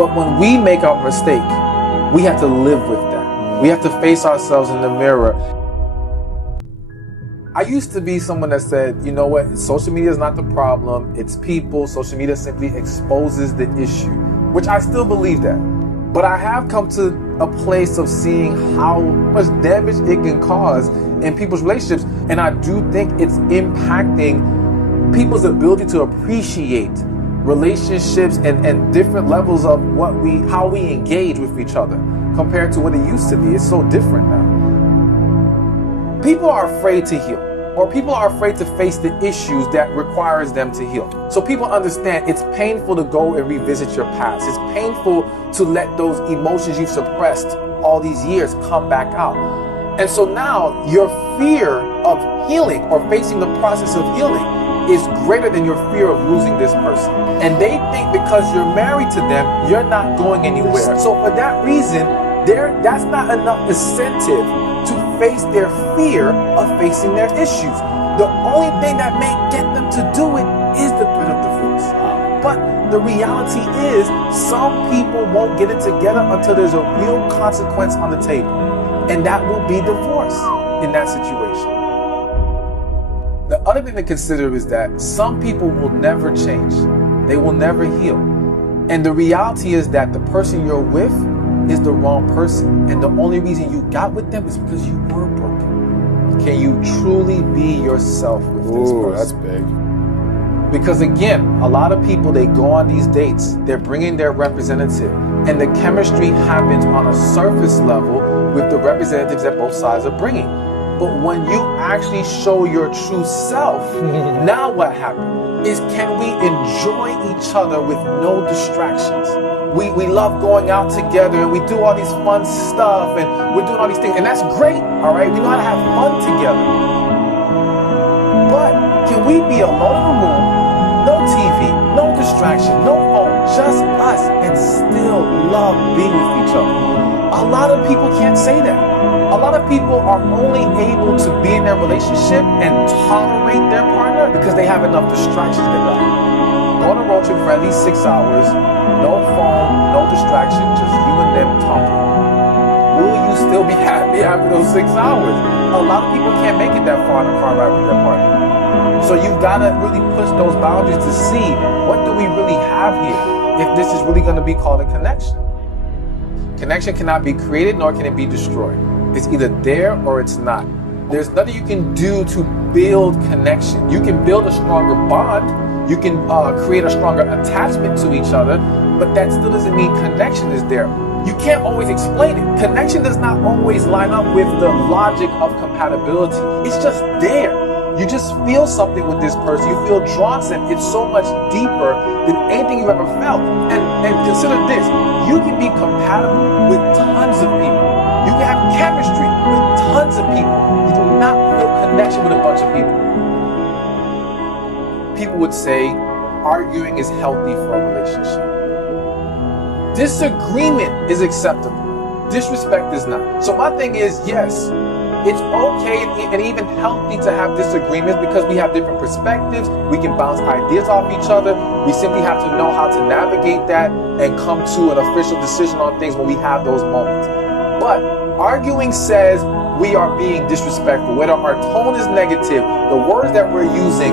But when we make our mistake, we have to live with that. We have to face ourselves in the mirror. I used to be someone that said, you know what, social media is not the problem, it's people. Social media simply exposes the issue, which I still believe that. But I have come to a place of seeing how much damage it can cause in people's relationships. And I do think it's impacting people's ability to appreciate relationships and different levels of how we engage with each other compared to what it used to be. It's so different now. People are afraid to heal, or people are afraid to face the issues that requires them to heal. So people understand it's painful to go and revisit your past. It's painful to let those emotions you've suppressed all these years come back out. And so now your fear of healing or facing the process of healing is greater than your fear of losing this person. And they think because you're married to them, you're not going anywhere. So for that reason, that's not enough incentive to face their fear of facing their issues. The only thing that may get them to do it is the threat of divorce. But the reality is, some people won't get it together until there's a real consequence on the table. And that will be divorce in that situation. The other thing to consider is that some people will never change. They will never heal. And the reality is that the person you're with is the wrong person. And the only reason you got with them is because you were broken. Can you truly be yourself with this person? That's big. Because again, a lot of people, they go on these dates, they're bringing their representative, and the chemistry happens on a surface level with the representatives that both sides are bringing. But when you actually show your true self, now what happens is, can we enjoy each other with no distractions? We love going out together and we do all these fun stuff and we're doing all these things, and that's great, all right? We know how to have fun together. But can we be alone in a room, no TV, no distraction, no phone, just us, and still love being with each other? A lot of people can't say that. A lot of people are only able to be in their relationship and tolerate their partner because they have enough distractions in their life. Go on a road trip for at least 6 hours, no phone, no distraction, just you and them talking. Will you still be happy after those 6 hours? A lot of people can't make it that far in a car ride with their partner. So you've got to really push those boundaries to see, what do we really have here if this is really going to be called a connection? Connection cannot be created, nor can it be destroyed. It's either there or it's not. There's nothing you can do to build connection. You can build a stronger bond. You can create a stronger attachment to each other, but that still doesn't mean connection is there. You can't always explain it. Connection does not always line up with the logic of compatibility. It's just there. You just feel something with this person. You feel drawn to them. It's so much deeper than anything you've ever felt. And consider this. You can be compatible with tons of people. You can have chemistry with tons of people. You do not feel connection with a bunch of people. People would say arguing is healthy for a relationship. Disagreement is acceptable. Disrespect is not. So my thing is, yes, it's okay and even healthy to have disagreements because we have different perspectives. We can bounce ideas off each other. We simply have to know how to navigate that and come to an official decision on things when we have those moments. But arguing says we are being disrespectful, whether our tone is negative, the words that we're using,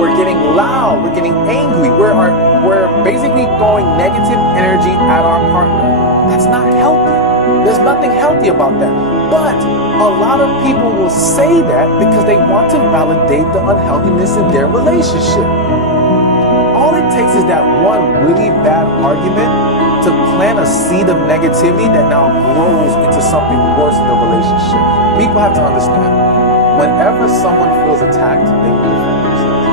we're getting loud, we're getting angry, we're basically throwing negative energy at our partner. That's not healthy. There's nothing healthy about that. But a lot of people will say that because they want to validate the unhealthiness in their relationship. All it takes is that one really bad argument to plant a seed of negativity that now grows into something worse in the relationship. People have to understand, whenever someone feels attacked, they will defend themselves.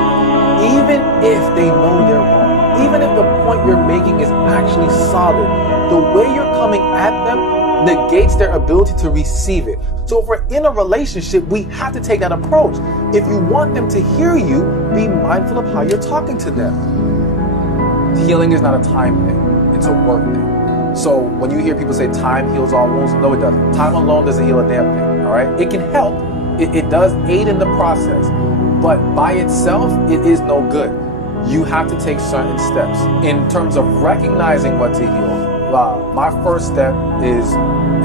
Even if they know they're wrong, even if the point you're making is actually solid, the way you're coming at them negates their ability to receive it. So if we're in a relationship, we have to take that approach. If you want them to hear you, be mindful of how you're talking to them. Healing is not a time thing. It's a work thing. So when you hear people say time heals all wounds, no it doesn't. Time alone doesn't heal a damn thing, all right? It can help. It does aid in the process. But by itself, it is no good. you have to take certain steps. In terms of recognizing what to heal, my first step is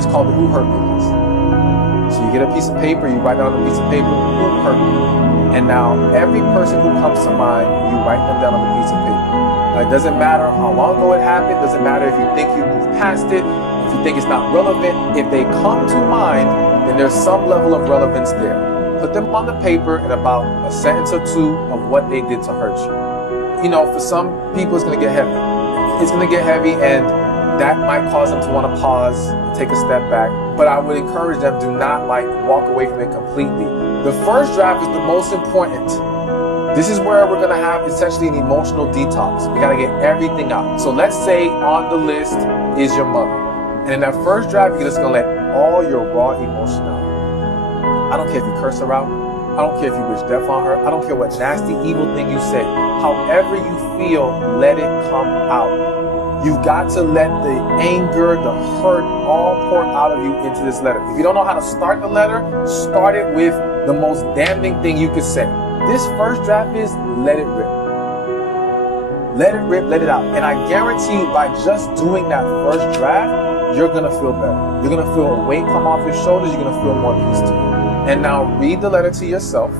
called the who hurt me list. So you get a piece of paper, you write down on a piece of paper, who hurt me. And now every person who comes to mind, you write them down on a piece of paper. It doesn't matter how long ago it happened, doesn't matter if you think you moved past it, if you think it's not relevant. If they come to mind, then there's some level of relevance there. Put them on the paper in about a sentence or two of what they did to hurt you. For some people it's going to get heavy. It's going to get heavy, and that might cause them to want to pause, take a step back. But I would encourage them, do not walk away from it completely. The first draft is the most important. This is where we're going to have essentially an emotional detox. We got to get everything out. So let's say on the list is your mother. And in that first draft, you're just going to let all your raw emotion out. I don't care if you curse her out. I don't care if you wish death on her. I don't care what nasty, evil thing you say. However you feel, let it come out. You've got to let the anger, the hurt, all pour out of you into this letter. If you don't know how to start the letter, start it with the most damning thing you could say. This first draft is let it rip. Let it rip, let it out. And I guarantee you, by just doing that first draft, you're going to feel better. You're going to feel a weight come off your shoulders. You're going to feel more peace to you. And now read the letter to yourself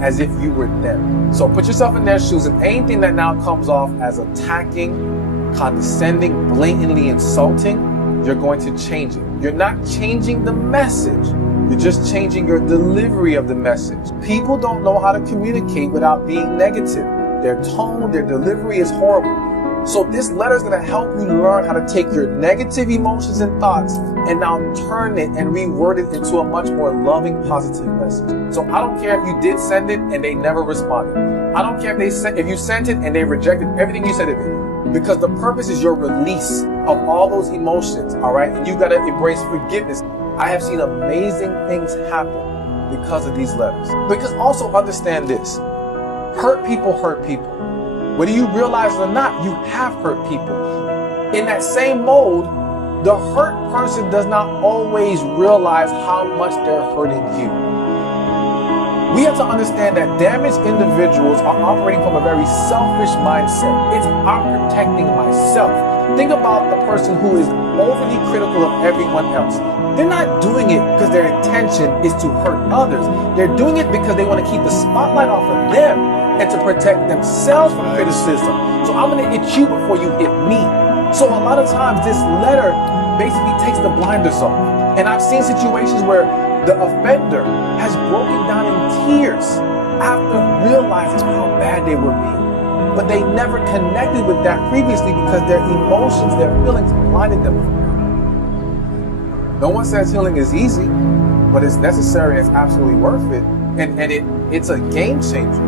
as if you were them. So put yourself in their shoes, and anything that now comes off as attacking, condescending, blatantly insulting, you're going to change it. You're not changing the message. You're just changing your delivery of the message. People don't know how to communicate without being negative. Their tone, their delivery is horrible. So this letter is going to help you learn how to take your negative emotions and thoughts and now turn it and reword it into a much more loving, positive message. So I don't care if you did send it and they never responded. I don't care if you sent it and they rejected everything you said it in. Because the purpose is your release of all those emotions, all right? And you got to embrace forgiveness. I have seen amazing things happen because of these letters. Because also understand this, hurt people hurt people. Whether you realize it or not, you have hurt people. In that same mode, the hurt person does not always realize how much they're hurting you. We have to understand that damaged individuals are operating from a very selfish mindset. It's I'm protecting myself. Think about the person who is overly critical of everyone else. They're not doing it because their intention is to hurt others. They're doing it because they want to keep the spotlight off of them and to protect themselves from criticism. So I'm going to hit you before you hit me. So a lot of times this letter basically takes the blinders off. And I've seen situations where the offender has broken down in tears after realizing how bad they were being. But they never connected with that previously because their emotions, their feelings blinded them from that. No one says healing is easy, but it's necessary and it's absolutely worth it. And it's a game changer.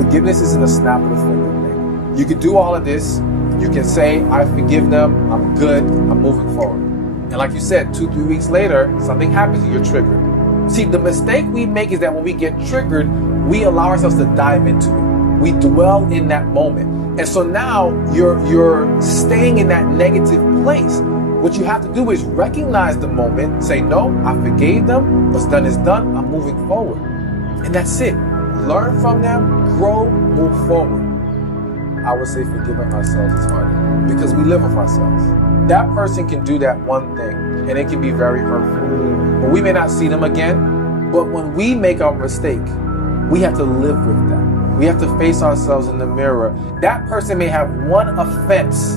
Forgiveness isn't a snap of the finger thing. You can do all of this. You can say, I forgive them, I'm good, I'm moving forward. And like you said, 2-3 weeks later, something happens and you're triggered. See, the mistake we make is that when we get triggered, we allow ourselves to dive into it. We dwell in that moment. And so now you're staying in that negative place. What you have to do is recognize the moment, say, no, I forgave them, what's done is done, I'm moving forward. And that's it. Learn from them, grow, move forward. I would say forgiving ourselves is harder because we live with ourselves. That person can do that one thing and it can be very hurtful. But we may not see them again. But when we make our mistake, we have to live with that. We have to face ourselves in the mirror. That person may have one offense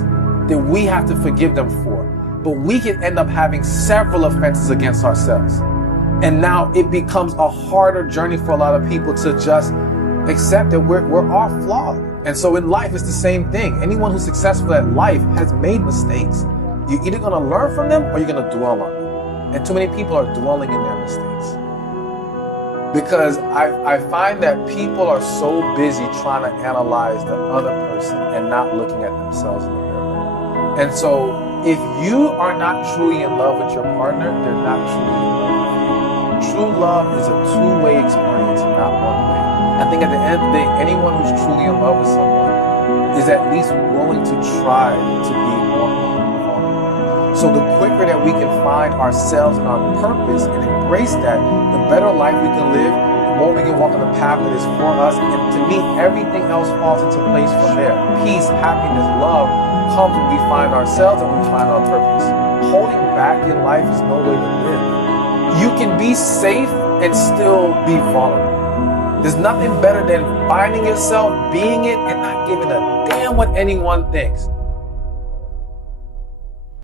that we have to forgive them for. But we can end up having several offenses against ourselves. And now it becomes a harder journey for a lot of people to just accept that we're all flawed. And so in life, it's the same thing. Anyone who's successful at life has made mistakes. You're either going to learn from them or you're going to dwell on them. And too many people are dwelling in their mistakes. Because I find that people are so busy trying to analyze the other person and not looking at themselves in the mirror. And so if you are not truly in love with your partner, they're not truly in love with you. True love is a two-way experience, not one way. I think at the end of the day, anyone who's truly in love with someone is at least willing to try to be more vulnerable. So the quicker that we can find ourselves and our purpose and embrace that, the better life we can live, the more we can walk on the path that is for us. And to me, everything else falls into place from there. Peace, happiness, love comes when we find ourselves and when we find our purpose. Holding back in life is no way to live. You can be safe and still be vulnerable. There's nothing better than finding yourself, being it, and not giving a damn what anyone thinks.